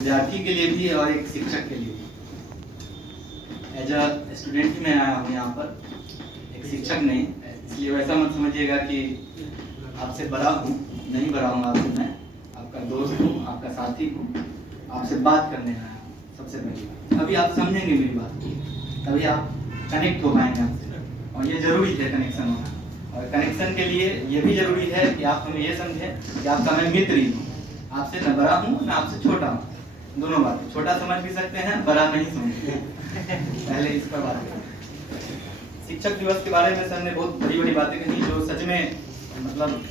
विद्यार्थी के लिए भी और एक शिक्षक के लिए भी। एज अ स्टूडेंट ही मैं आया हूँ यहाँ पर, एक शिक्षक नहीं, इसलिए वैसा मत समझिएगा कि आपसे बड़ा हूँ, नहीं बड़ा हूँ आपसे। मैं आपका दोस्त हूँ, आपका साथी हूँ, आपसे बात करने आया हूँ। सबसे पहली बात, अभी आप समझेंगे मेरी बात, तभी आप कनेक्ट हो पाएंगे आपसे, और ये जरूरी है कनेक्शन होना। और कनेक्शन के लिए ये भी जरूरी है कि आप हमें ये समझें कि आपका मैं मित्र ही हूँ, आपसे न बड़ा हूँ न आपसे छोटा हूँ। दोनों बातें, छोटा समझ भी सकते हैं, बड़ा नहीं समझते। पहले इस पर बात करें। शिक्षक दिवस के बारे में सर ने बहुत बड़ी बड़ी बातें कही जो सच में मतलब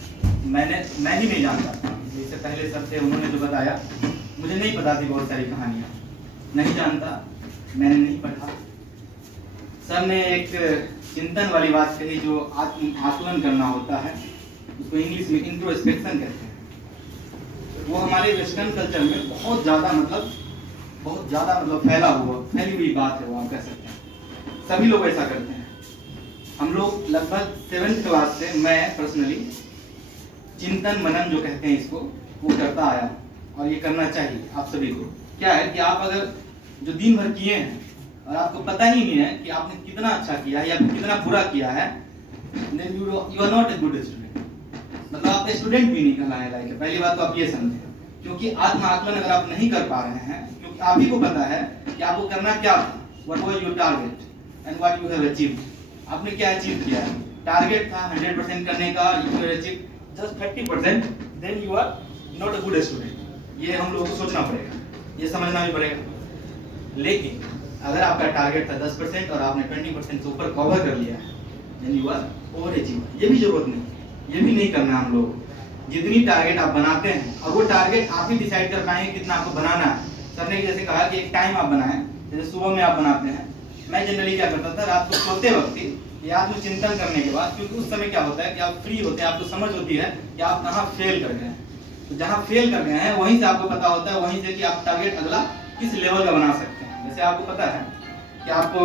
मैं ही नहीं जानता था। इससे पहले सर थे, उन्होंने जो बताया मुझे नहीं पता थी, बहुत सारी कहानियाँ नहीं जानता, मैंने नहीं पढ़ा। सर ने एक चिंतन वाली बात कही जो आत्मआकलन करना होता है, उसको इंग्लिश में इंट्रोस्पेक्शन कहते हैं। वो हमारे वेस्टर्न कल्चर में बहुत ज़्यादा मतलब फैली हुई बात है, वो आप कह सकते हैं। सभी लोग ऐसा करते हैं। हम लोग लगभग 7th क्लास से, मैं पर्सनली चिंतन मनन जो कहते हैं इसको, वो करता आया, और ये करना चाहिए आप सभी को। क्या है कि आप अगर जो दिन भर किए हैं और आपको पता ही नहीं है कि आपने कितना अच्छा किया है या फिर कितना बुरा किया है, then you are not a good student। मतलब आप स्टूडेंट भी नहीं कहलाए लायक है। पहली बात तो आप ये समझें, क्योंकि आत्म आकलन अगर आप नहीं कर पा रहे हैं, क्योंकि आप ही को पता है कि आपको करना क्या था, what was your target and what you have achieved. आपने क्या अचीव किया है? टारगेट था 100% करने का, you have achieved just 30%, then you are not a good student. ये हम लोगों को सोचना पड़ेगा, ये समझना भी पड़ेगा। लेकिन अगर आपका टारगेट था 10% और आपने 20% से ऊपर कवर कर लिया है, then you are over achiever. ये भी जरूरत नहीं, ये भी नहीं करना हम लोग। जितनी टारगेट आप बनाते हैं, और वो टारगेट आप ही डिसाइड कर पाएंगे कितना आपको बनाना है। सर ने जैसे कहा कि एक टाइम आप बनाएं, जैसे सुबह में आप बनाते हैं। मैं जनरली क्या करता था, रात को सोते वक्त ही या आत्मचिंतन करने के बाद, क्योंकि उस समय क्या होता है कि आप फ्री होते हैं, आपको समझ होती है कि आप कहाँ फेल कर गए हैं। तो जहाँ फेल कर गए हैं वहीं से आपको पता होता है, वहीं से कि आप टारगेट अगला किस लेवल का बना सकते हैं। जैसे आपको पता है कि आपको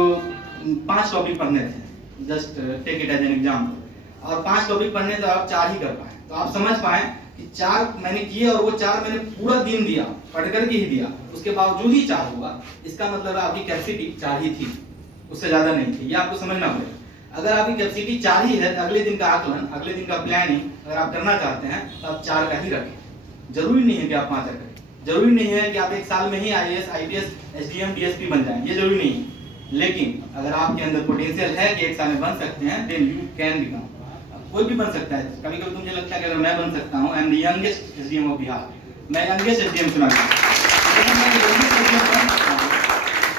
5 टॉपिक पढ़ने थे, just take it as an example, और 5 टॉपिक पढ़ने तो आप 4 ही कर पाए, तो आप समझ पाए कि 4 मैंने किए और वो 4 मैंने पूरा दिन दिया, पढ़ करके ही दिया, उसके बावजूद ही 4 हुआ। इसका मतलब आपकी कैपेसिटी 4 ही थी, उससे ज्यादा नहीं थी। ये आपको समझना पड़ेगा। अगर आपकी कैपेसिटी 4 ही है तो अगले दिन का आकलन, अगले दिन का प्लानिंग अगर आप करना चाहते हैं तो आप 4 का ही रखें। जरूरी नहीं है कि आप 5 करें, जरूरी नहीं है कि आप एक साल में ही IAS, IPS, SDM, DSP बन जाएं, ये जरूरी नहीं है। लेकिन अगर आपके अंदर पोटेंशियल है कि एक साल में बन सकते हैं, देन यू कैन बिकम। कोई भी बन सकता है। कभी कभी मुझे लगता है कि अगर मैं बन सकता हूँ, I am the youngest SDM of Bihar, मैं यंगेस्ट SDM चुना गया।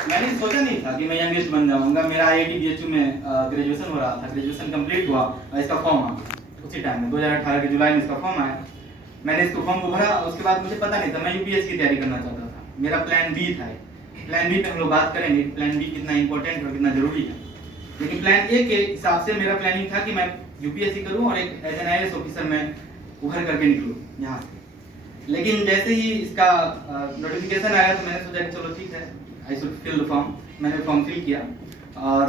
मैंने सोचा नहीं था कि मैं यंगेस्ट बन जाऊंगा। मेरा IIT BHU में ग्रेजुएशन हो रहा था, ग्रेजुएशन कंप्लीट हुआ और इसका फॉर्म आ गया उसी टाइम में, 2018 के जुलाई में इसका फॉर्म आया। मैंने इसको फॉर्म को भरा, उसके बाद मुझे पता नहीं था, मैं UPSC की तैयारी करना चाहता था। मेरा प्लान बी था। प्लान बी पे हम लोग बात करेंगे, प्लान बी कितना इंपॉर्टेंट और कितना जरूरी है। लेकिन प्लान ए के हिसाब से मेरा प्लानिंग था कि मैं UPSC करूं और एक एज एन IAS ऑफिसर मैं उभर करके निकलूं यहाँ से। लेकिन जैसे ही इसका नोटिफिकेशन आया तो मैंने सोचा कि चलो ठीक है, I should fill the form. मैंने फॉर्म फिल किया और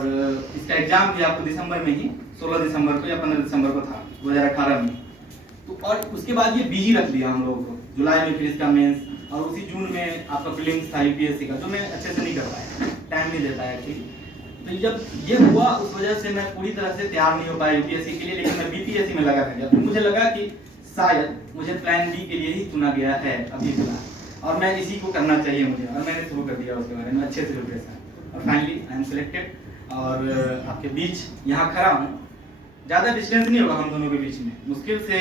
इसका एग्जाम भी आपको दिसंबर में ही, 16 दिसंबर को या 15 दिसंबर को था 2018 में। तो और उसके बाद ये बिजी रख दिया हम लोगों को। जुलाई में फिर इसका मेंस, और उसी जून में आपका प्रीलिम्स था UPSC का, जो मैं अच्छे से नहीं कर पाया, टाइम नहीं दे पाया एक्चुअली। तो जब ये हुआ उस वजह से मैं पूरी तरह से तैयार नहीं हो पाया UPSC के लिए, लेकिन मैं BPSC में लगा था। फिर मुझे लगा कि शायद मुझे प्लान बी के लिए ही चुना गया है अभी फिलहाल, और मैं इसी को करना चाहिए मुझे, और मैंने शुरू कर दिया उसके बारे में अच्छे से प्रिपरेशन। और फाइनली आई एम सिलेक्टेड और आपके बीच यहाँ खड़ा हूँ। ज़्यादा डिस्टेंस नहीं होगा हम दोनों के बीच में, मुश्किल से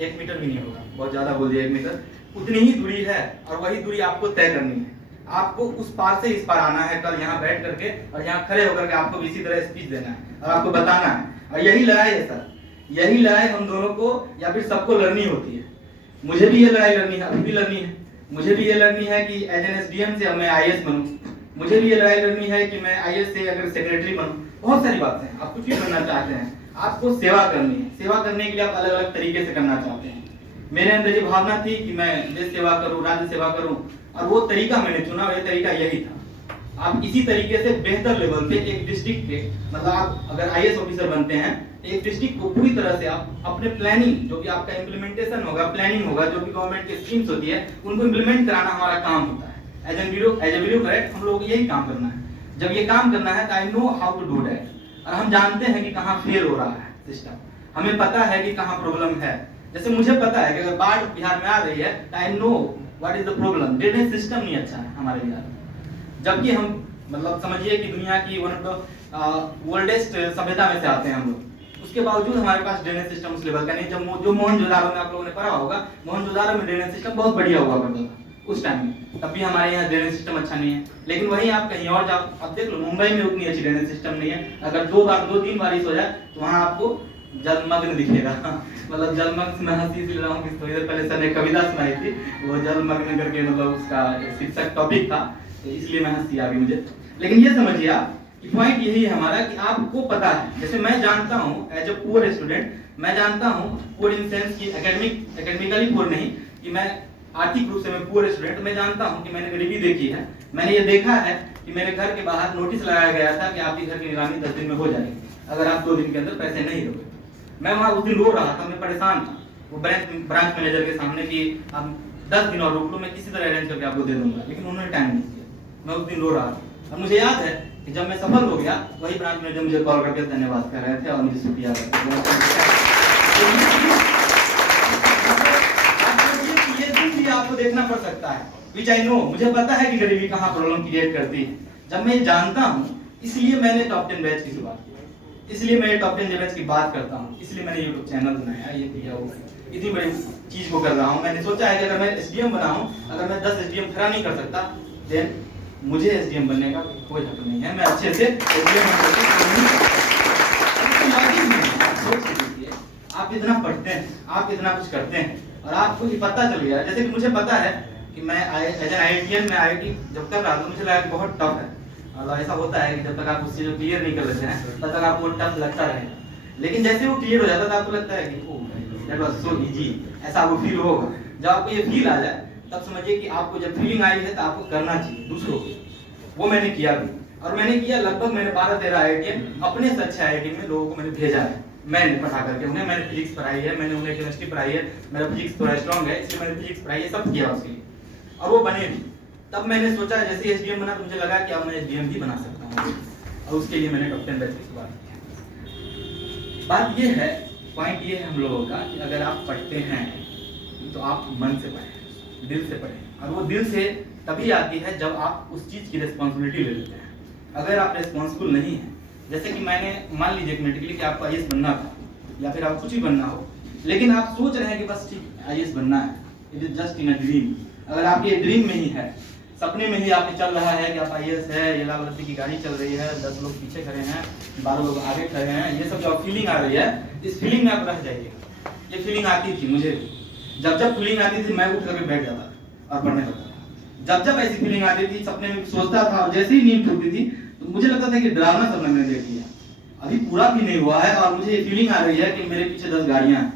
1 मीटर भी नहीं होगा, बहुत ज़्यादा बोल दिया 1 मीटर। उतनी ही दूरी है और वही दूरी आपको तय करनी है। आपको उस पार से इस पार आना है, कल यहाँ बैठ करके और यहाँ खड़े होकर के आपको इसी तरह स्पीच देना है और आपको बताना है। और यही लड़ाई है सर, यही लड़ाई हम दोनों को या फिर सबको लड़नी होती है। मुझे भी ये लड़ाई लड़नी है, अभी भी लड़नी है। मुझे भी ये लड़नी है कि एज एन SDM से मैं IAS बनूं। मुझे भी ये लड़ाई लड़नी है कि मैं IAS से अगर सेक्रेटरी बनूं। बहुत सारी बातें हैं, आप कुछ भी बनना चाहते हैं, आपको सेवा करनी है। सेवा करने के लिए आप अलग अलग तरीके से करना चाहते हैं। मेरे अंदर ये भावना थी कि मैं देश सेवा करूं, राज्य सेवा करूं, और वो तरीका मैंने चुना, ये तरीका यही था। आप इसी तरीके से बेहतर लेवल पे एक डिस्ट्रिक्ट के, मतलब आप अगर आईएएस ऑफिसर बनते हैं, एक डिस्ट्रिक्ट को पूरी तरह से आप अपने प्लानिंग, जो भी आपका इम्प्लीमेंटेशन होगा, प्लानिंग होगा, जो भी गवर्नमेंट की स्कीम्स होती है उनको इम्प्लीमेंट कराना हमारा काम होता है। एज ए ब्यूरोक्रेट हम लोग यही काम करना है। जब ये काम करना है तो I know how to do that, और हम जानते हैं कि कहाँ फेल हो रहा है सिस्टम, हमें पता है कि कहाँ प्रॉब्लम है। जैसे मुझे पता है कि अगर बाढ़ बिहार में आ रही है तो I know what is the problem, drainage system नहीं अच्छा है हमारे बिहार में। जबकि हम मतलब समझिए कि दुनिया की वन ऑफ द ओल्डेस्ट सभ्यता में से आते हैं हम लोग, उसके बावजूद हमारे पास ड्रेनेज सिस्टम उस लेवल का नहीं। जब जो मोहनजोदाड़ो में आप लोगों ने पढ़ा होगा, मोहनजोदाड़ो में ड्रेनेज सिस्टम बहुत बढ़िया हुआ करता था उस टाइम में, तब भी हमारे यहाँ ड्रेनेज सिस्टम अच्छा नहीं है। लेकिन वहीं आप कहीं और जाओ, अब देख लो मुंबई में उतनी अच्छी ड्रेनेज सिस्टम नहीं है। अगर 2-3 बारिश हो जाए तो वहाँ आपको जलमग्न दिखेगा। मतलब जलमग्न मैं हंसी इसलिए रहा हूँ कि थोड़ी देर पहले सर ने कविता सुनाई थी, वो जलमग्न करके मतलब उसका शिक्षक टॉपिक था, तो इसलिए मैं हंसी आ गई मुझे। लेकिन ये समझिए आप कि पॉइंट यही है हमारा कि आपको पता है, जैसे मैं जानता हूँ एज ए पुअर स्टूडेंट, मैं जानता हूँ पुअर इन सेंस की एकेडमिकली पुअर नहीं, कि मैं आर्थिक रूप से मैं पुअर स्टूडेंट, मैं जानता हूँ कि मैंने गरीबी देखी है। मैंने ये देखा है कि मेरे घर के बाहर नोटिस लगाया गया था कि आपके घर की नीलामी 10 दिन में हो जाएगी अगर आप 2 दिन के अंदर पैसे नहीं दोगे। मैं वहाँ उस दिन रो रहा था, मैं परेशान था वो ब्रांच मैनेजर के सामने कि आप 10 दिन और रोक लो, मैं किसी तरह अरेंज करके आपको दे दूंगा, लेकिन उन्होंने टाइम नहीं दिया। मैं उस दिन रो रहा था और मुझे याद है कि जब मैं सफल हो गया, वही ब्रांच मैनेजर मुझे कॉल करके धन्यवाद कर रहे थे और मुझे शुक्रिया कर रहे थे। ये दिन भी आपको देखना पड़ सकता है, विच आई नो, मुझे पता है कि गरीबी कहाँ प्रॉब्लम क्रिएट करती है। जब मैं जानता हूँ, इसलिए मैंने टॉप 10 बैच की शुरुआत की, इसलिए मैं टॉप 10 बैच की बात करता हूँ, इसलिए मैंने यूट्यूब चैनल बनाया, ये किया वो इतनी बड़ी चीज को कर रहा हूँ। मैंने सोचा है कि अगर मैं एसडीएम बना हूँ, अगर मैं 10 एसडीएम खड़ा नहीं कर सकता, देन मुझे एसडीएम बनने का कोई हक नहीं है। मैं अच्छे से एसडीएम बन सकता हूँ। आप इतना पढ़ते हैं, आप इतना कुछ करते हैं और आपको ये पता चल गया, जैसे कि मुझे पता है कि मैं एज एन आईआईटीएन में आईआईटी जब कर रहा था, मुझे लगा कि बहुत टफ है। और ऐसा होता है कि जब तक आप उससे जो क्लियर नहीं कर लेते हैं तब तक आपको टफ लगता रहेगा, लेकिन जैसे वो क्लियर हो जाता है तो आपको लगता है कि oh that was so easy, ऐसा आपको फील होगा। जब आपको ये फील आ जाए तब समझिए कि आपको जब फीलिंग आई है तो आपको करना चाहिए दूसरों को। वो मैंने किया भी, और मैंने किया लगभग मैंने 12-13 आईआईटीएन अपने से अच्छे आईआईटी में लोगों को मैंने भेजा है, मैंने पढ़ा करके उन्हें, मैंने फिजिक्स पढ़ाई है, मैंने उन्हें केमिस्ट्री पढ़ाई है, मेरा फिजिक्स थोड़ा स्ट्रांग है इसलिए मैंने फिजिक्स पढ़ाई है, सब किया उसके लिए और वो बने भी। तब मैंने सोचा जैसे एसडीएम बना तो मुझे लगा कि अब मैं एसडीएम भी बना सकता हूँ, और उसके लिए मैंने टॉप 10 बैच की शुरुआत की। बात ये है, पॉइंट ये है हम लोगों का कि अगर आप पढ़ते हैं तो आप मन से पढ़ें, दिल से पढ़ें, और वो दिल से तभी आती है जब आप उस चीज़ की रिस्पॉन्सिबिलिटी ले लेते हैं। अगर आप रिस्पॉन्सिबल नहीं हैं, जैसे कि मैंने मान लीजिए एक मिनट के लिए कि आपको आईएएस बनना था या फिर आप कुछ भी बनना हो, लेकिन आप सोच रहे हैं कि बस ठीक आईएएस बनना है, it is just in a dream. अगर आपके ड्रीम में ही है, सपने में ही आपने चल रहा है कि आप आईएएस है, ये लाल बत्ती की गाड़ी चल रही है, 10 लोग पीछे खड़े हैं, 12 लोग आगे खड़े हैं, ये सब जो फीलिंग आ रही है, इस फीलिंग में आप रह जाइएगा। ये फीलिंग आती थी मुझे भी, जब फीलिंग आती थी मैं उठ करके बैठ जाता और पढ़ने लगता था। जब ऐसी फीलिंग आती थी, सपने में सोचता था और जैसे ही नींद खुलती थी तो मुझे लगता था कि डरावना सपना मैंने देख लिया, अभी पूरा भी नहीं हुआ है और मुझे ये फीलिंग आ रही है कि मेरे पीछे 10 गाड़ियां हैं।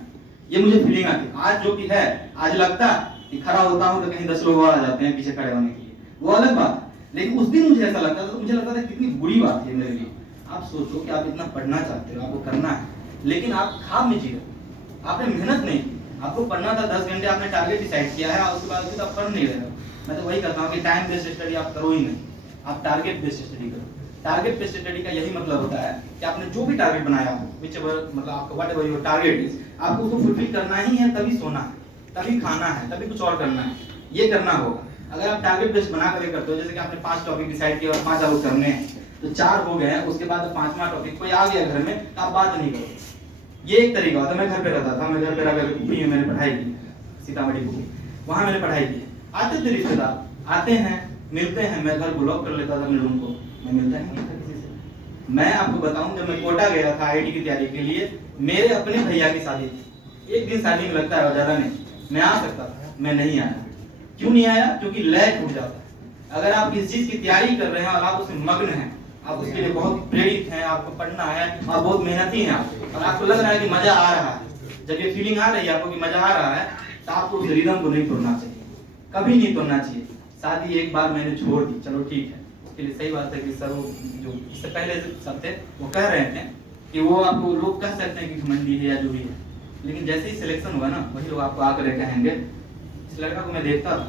ये मुझे फीलिंग आती है। आज जो कि है, आज लगता कि खड़ा होता हूँ तो कहीं 10 लोग और आ जाते हैं पीछे खड़े होने के लिए, वो अलग बात है। लेकिन उस दिन मुझे ऐसा लगता था, तो मुझे लगता था कितनी बुरी बात है मेरे लिए। आप सोचो कि आप इतना पढ़ना चाहते हो, आपको करना है, लेकिन आप ख्वाब में जी रहे हो, आपने मेहनत नहीं की, आपको पढ़ना था 10 घंटे, आपने टारगेट डिसाइड किया है और उसके बाद आप पढ़ नहीं रहे हो। मैं तो वही कहता हूँ कि टाइम बेस्ड स्टडी आप करो ही नहीं, आप टारगेट बेस्ड स्टडी करो। टारगेट बेस्ड स्टडी का यही मतलब होता है कि आपने जो भी टारगेट बनाया हो, व्हिचएवर मतलब आपका व्हाटएवर योर टारगेट इज, आपको उसको फुलफिल करना ही है, तभी सोना है, तभी खाना है, तभी कुछ और करना है, ये करना होगा। अगर आप टारगेट बेस्ड बना कर करते हो, जैसे कि आपने 5 टॉपिक डिसाइड किया और 5 आपको करने हैं, तो 4 हो गए हैं, उसके बाद 5वां टॉपिक कोई आ गया घर में तो आप बात नहीं करोगे। ये एक तरीका होता है। मैं घर पे रहता था, मैं घर पे रहकर कुपी में मैंने पढ़ाई की, सीतामढ़ी कुपी, वहाँ मैंने पढ़ाई की। आते थे रिश्तेदार, आते हैं, मिलते हैं, मैं घर ब्लॉक कर लेता था अपने रूम को, मैं मिलता ही नहीं था किसी से। मैं आपको बताऊं, जब मैं कोटा गया था आईआईटी की तैयारी के लिए, मेरे अपने भैया की शादी थी, एक दिन शादी में लगता है और ज्यादा नहीं, मैं आ सकता था, मैं नहीं आया। क्यों नहीं आया? क्योंकि लय टूट जाता है। अगर आप किसी चीज की तैयारी कर रहे हैं और आप उसमें मग्न हैं, आप उसके लिए बहुत प्रेरित हैं, आपको पढ़ना है, आप बहुत मेहनती हैं, और आपको लग रहा है कि मजा आ रहा है, जब ये फीलिंग आ रही है आपको कि मजा आ रहा है, तो आपको उस रिदम को नहीं तोड़ना चाहिए, कभी नहीं तोड़ना चाहिए। शादी एक बार मैंने छोड़ दी, चलो ठीक है, उसके लिए सही बात है कि सर वो जो इससे पहले सब थे वो कह रहे थे कि वो आपको लोग कह सकते हैं कि घमंडी है या जो भी है, लेकिन जैसे ही सिलेक्शन हुआ ना वही लोग आपको आकर कहेंगे इस लड़का को मैं देखता था,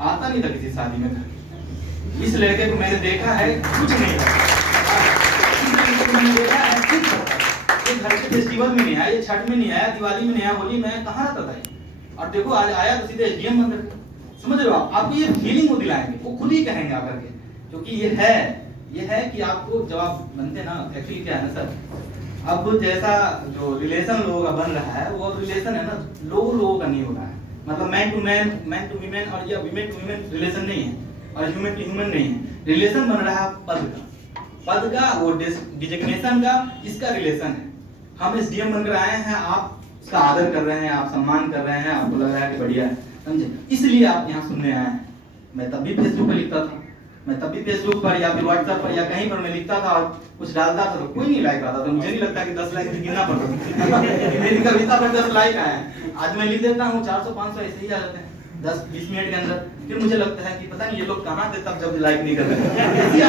आता नहीं था किसी शादी में घर, इस लड़के को मैंने देखा है कुछ नहीं था, मैंने देखा है कुछ ये घर के फेस्टिवल में नहीं आया, ये छठ में नहीं आया, दिवाली में नहीं आया, होली में कहाँ रहता था, और देखो आज आया तो सीधे एसडीएम बन रहे। समझ रहे हो आप? आपको ये फीलिंग वो दिलाएंगे, वो खुद ही कहेंगे आकर के, क्योंकि ये है कि आपको जब आप बनते ना, एक्चुअली क्या है ना सर, अब जैसा जो रिलेशन लोगों का बन रहा है वो रिलेशन है ना लोगों का नहीं हो रहा है, मतलब मैन टू वीमेन और या वीमेन टू वीमेन रिलेशन नहीं है और ह्यूमन टू ह्यूमन नहीं है, रिलेशन बन रहा है पद का वो डिजिग्नेशन का, इसका रिलेशन है। हम एसडीएम बनकर आए हैं, आप उसका आदर कर रहे हैं, आप सम्मान कर रहे हैं, आपको लग रहा है कि बढ़िया है, समझे, इसलिए आप यहाँ सुनने आए हैं। मैं तब भी फेसबुक पर लिखता था, मैं तब भी फेसबुक पर या फिर व्हाट्सएप पर या कहीं पर मैं लिखता था और कुछ डालता था तो कोई नहीं लाइक आता था, मुझे नहीं लगता कि 10 लाइक गिनना पड़ता मेरी कविता पर 10 लाइक आए हैं, आज मैं लिख देता हूँ 400-500 ऐसे ही आ जाते हैं 10-20 मिनट के अंदर, फिर मुझे लगता है कि पता नहीं ये लोग कहाँ थे तब जब लाइक नहीं कर रहे,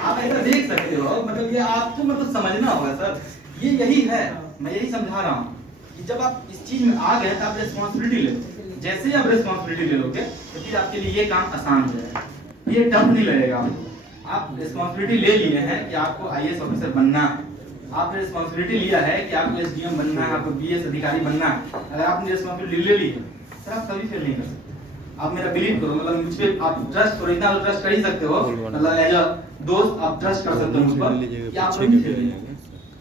आप ऐसा देख सकते हो, मतलब ये आपको मतलब समझना होगा सर, ये यही है, मैं यही समझा रहा हूँ कि जब आप इस चीज में आ गए तो आप रिस्पॉन्सिबिलिटी ले लो, जैसे ही आप रिस्पॉन्सिबिलिटी ले लोगे तो फिर आपके लिए ये काम आसान हो जाएगा, ये टफ नहीं लगेगा आपको। आप रिस्पॉन्सिबिलिटी ले लिए हैं कि आपको आईएएस ऑफिसर बनना है, आपने रिस्पॉन्सिबिलिटी लिया है कि आपको एसडीएम बनना है, आपको बीएस अधिकारी बनना है, अगर आपने रिस्पॉन्सिबिलिटी ले ली है सर आप कभी फेल नहीं कर सकते। आप मेरा बिलीव करो, मतलब मुझ पे आप ट्रस्ट करो, इतना ट्रस्ट कर ही सकते हो, मतलब एज अ दोस्त आप ट्रस्ट कर सकते हो मुझ पर कि आप कभी फेल नहीं होंगे।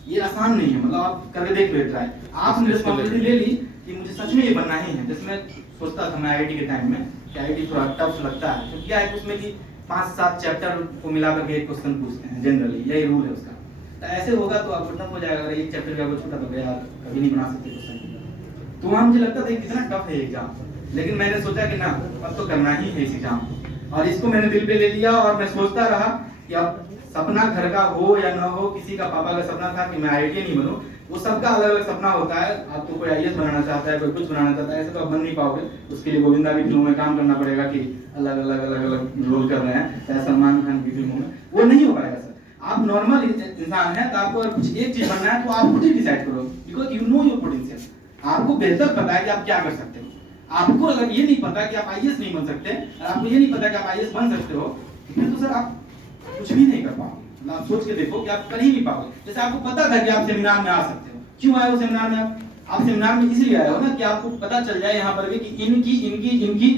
ये आसान नहीं है, मतलब आप करके देख लो ट्राई। आपने रिस्पॉन्सिबिलिटी ले ली कि मुझे सच में ये बनना ही है, जैसे मैं सोचता था मैं आईआईटी के टाइम में कि आईआईटी थोड़ा टफ लगता है, तो क्या है उसमें कि 5-7 चैप्टर को मिलाकर के एक क्वेश्चन पूछते हैं जनरली, यही रूल है उसका, तो ऐसे होगा तो आपको टफ हो जाएगा, अगर एक चैप्टर का छूटा तो यार कभी नहीं बना सकते क्वेश्चन। तो वहाँ मुझे लगता था कितना टफ है एग्जाम, लेकिन मैंने सोचा कि ना अब तो करना ही है इस एग्जाम, और इसको मैंने दिल पे ले लिया और मैं सोचता रहा कि अब सपना घर का हो या ना हो, किसी का पापा का सपना था कि मैं आईआईटी नहीं बनूं, वो सबका अलग अलग सपना होता है, आपको कोई आईएएस बनाना चाहता है, कोई कुछ बनाना चाहता है, ऐसे तो आप बन नहीं पाओगे, उसके लिए गोविंदा की फिल्मों में काम करना पड़ेगा कि अलग अलग रोल कर रहे हैं, चाहे सलमान खान की फिल्मों में, वो नहीं हो पाएगा सर। आप नॉर्मल इंसान हैं तो आपको अगर कुछ एक चीज बनना है तो आप खुद ही डिसाइड करो, because you know your potential, आपको बेहतर पता है कि आप क्या कर सकते हो। आपको अगर ये नहीं पता कि आप आईएएस नहीं बन सकते और आपको ये नहीं पता कि आप आईएएस बन सकते हो, फिर तो सर आप कुछ भी नहीं कर पाओगे, मतलब आप सोच के देखो कि आप कर ही नहीं पाओगे। जैसे आपको पता था कि आप सेमिनार में आ सकते हो, क्यों आए हो सेमिनार में? आप सेमिनार में इसलिए आए हो ना कि आपको पता चल जाए यहाँ पर भी कि इनकी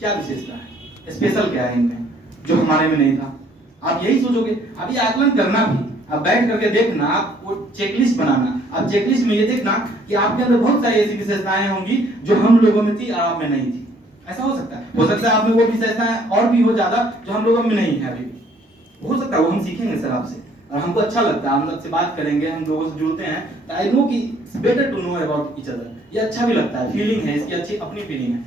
क्या विशेषता है, स्पेशल क्या है इनमें जो हमारे में नहीं था। आप यही सोचोगे। अब ये आकलन करना भी, अब बैठ करके देखना, आप वो चेकलिस्ट बनाना, अब चेकलिस्ट में ये देखना कि आपके अंदर बहुत सारी ऐसी विशेषताएं होंगी जो हम लोगों में थी और आप में नहीं थी। ऐसा हो सकता है आप में वो विशेषताएं और भी हो ज्यादा जो हम लोगों में नहीं है अभी, हो सकता है वो हम सीखेंगे सर आपसे, और हमको अच्छा लगता है, हम आपसे बात करेंगे, हम लोगों से जुड़ते हैं, तो आई नो कि it's better to know about each other, ये अच्छा भी लगता है, फीलिंग है इसकी, अच्छी अपनी फीलिंग है।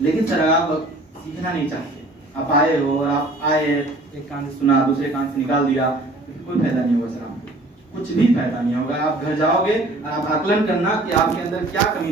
लेकिन सर आप सीखना नहीं चाहते, आप आए हो और आप आए एक कान से सुना दूसरे कान से निकाल दिया, कोई फायदा नहीं होगा सर, आपको कुछ भी फायदा नहीं होगा। आप घर जाओगे और आप आकलन करना कि आपके अंदर क्या कमी